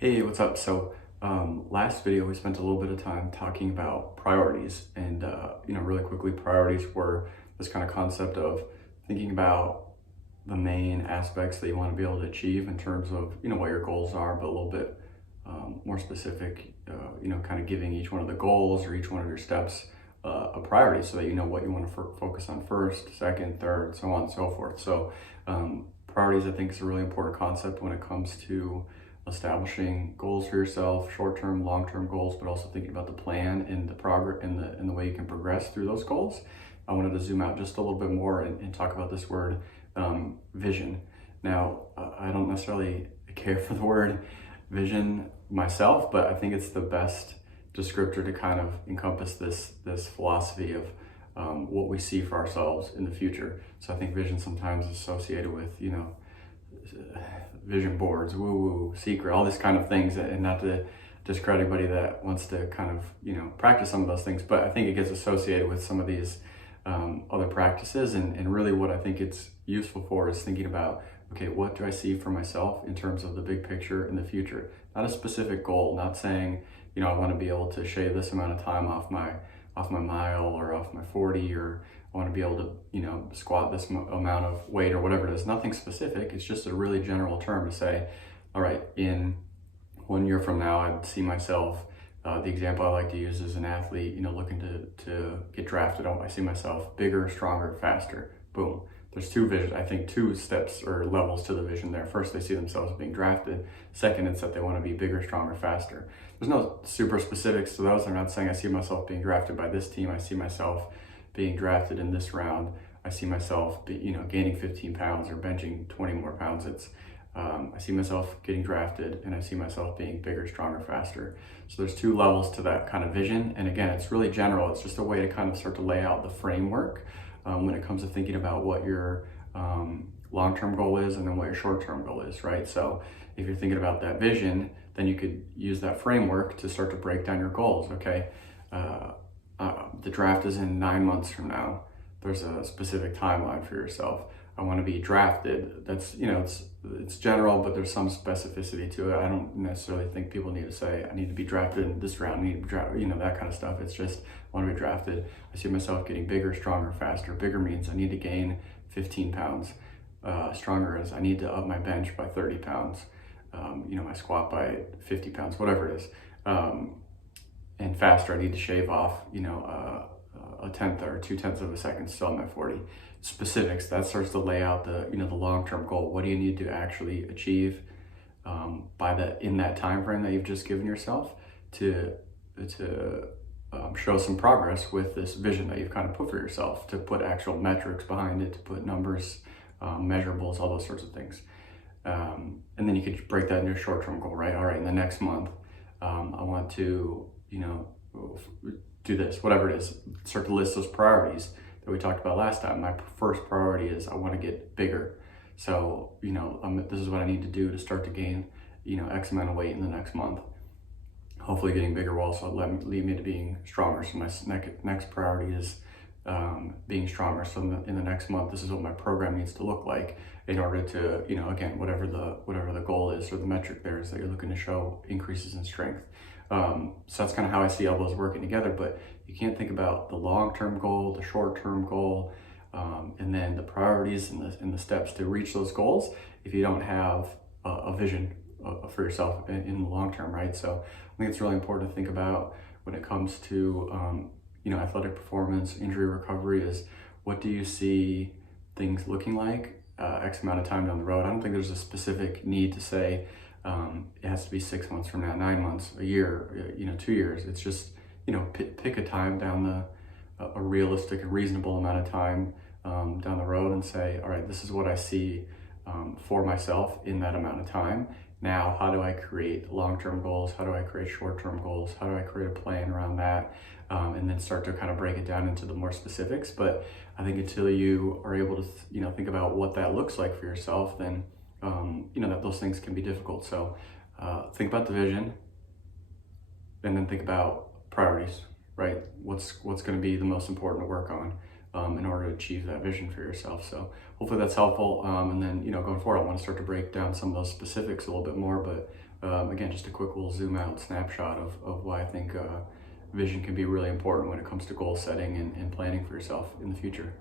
Hey, what's up? Last video we spent a little bit of time talking about priorities, and really quickly, priorities were this kind of concept of thinking about the main aspects that you want to be able to achieve in terms of what your goals are, but a little bit more specific. Kind of giving each one of the goals or each one of your steps a priority, so that you know what you want to focus on first, second, third, so on and so forth. Priorities, I think, is a really important concept when it comes to establishing goals for yourself, short-term, long-term goals, but also thinking about the plan and the progress and the way you can progress through those goals. I wanted to zoom out just a little bit more and talk about this word, vision. Now, I don't necessarily care for the word vision myself, but I think it's the best descriptor to kind of encompass this philosophy of what we see for ourselves in the future. So I think vision sometimes is associated with vision boards, woo-woo, secret, all these kind of things, and not to discredit anybody that wants to kind of practice some of those things, but I think it gets associated with some of these other practices, and really what I think it's useful for is thinking about, okay, what do I see for myself in terms of the big picture in the future? Not a specific goal, not saying I want to be able to shave this amount of time off my mile or off my 40, or I want to be able to, squat this amount of weight or whatever it is. Nothing specific. It's just a really general term to say, all right, in 1 year from now, I'd see myself, the example I like to use is an athlete, looking to get drafted. I see myself bigger, stronger, faster. Boom. There's two steps or levels to the vision there. First, they see themselves being drafted. Second, it's that they want to be bigger, stronger, faster. There's no super specifics to those. They're not saying I see myself being drafted by this team. I see myself being drafted in this round. I see myself, gaining 15 pounds or benching 20 more pounds. I see myself getting drafted, and I see myself being bigger, stronger, faster. So there's two levels to that kind of vision. And again, it's really general. It's just a way to kind of start to lay out the framework when it comes to thinking about what your long-term goal is and then what your short-term goal is, right? So if you're thinking about that vision, then you could use that framework to start to break down your goals, okay? The draft is in 9 months from now. There's a specific timeline for yourself. I want to be drafted. That's, it's general, but there's some specificity to it. I don't necessarily think people need to say, I need to be drafted in this round, I need to be drafted, that kind of stuff. It's just, I want to be drafted. I see myself getting bigger, stronger, faster. Bigger means I need to gain 15 pounds. Stronger is I need to up my bench by 30 pounds. My squat by 50 pounds, whatever it is. And faster, I need to shave off, a tenth or 2/10 of a second, still at my 40. Specifics, that starts to lay out the long-term goal. What do you need to actually achieve in that time frame that you've just given yourself to show some progress with this vision that you've kind of put for yourself, to put actual metrics behind it, to put numbers, measurables, all those sorts of things. And then you could break that into a short-term goal, right? All right, in the next month, I want to, do this, whatever it is. Start to list those priorities that we talked about last time. My first priority is I want to get bigger. So, this is what I need to do to start to gain, X amount of weight in the next month. Hopefully getting bigger will also lead me to being stronger. So my next priority is being stronger. So in the next month, this is what my program needs to look like in order to, again, whatever the goal is or the metric there is that you're looking to show increases in strength. So that's kind of how I see all those working together, but you can't think about the long-term goal, the short-term goal, and then the priorities and the steps to reach those goals if you don't have a vision for yourself in the long term, right? So I think it's really important to think about when it comes to athletic performance, injury recovery, is what do you see things looking like X amount of time down the road. I don't think there's a specific need to say it has to be 6 months from now, 9 months, a year, 2 years. It's just, pick a time down a realistic and reasonable amount of time down the road and say, all right, this is what I see for myself in that amount of time. Now, how do I create long-term goals? How do I create short-term goals? How do I create a plan around that? And then start to kind of break it down into the more specifics. But I think until you are able to, think about what that looks like for yourself, then, that those things can be difficult. So think about the vision, and then think about priorities, right? What's going to be the most important to work on in order to achieve that vision for yourself. So hopefully that's helpful. And then, going forward, I want to start to break down some of those specifics a little bit more, but again, just a quick little zoom out snapshot of why I think vision can be really important when it comes to goal setting and planning for yourself in the future.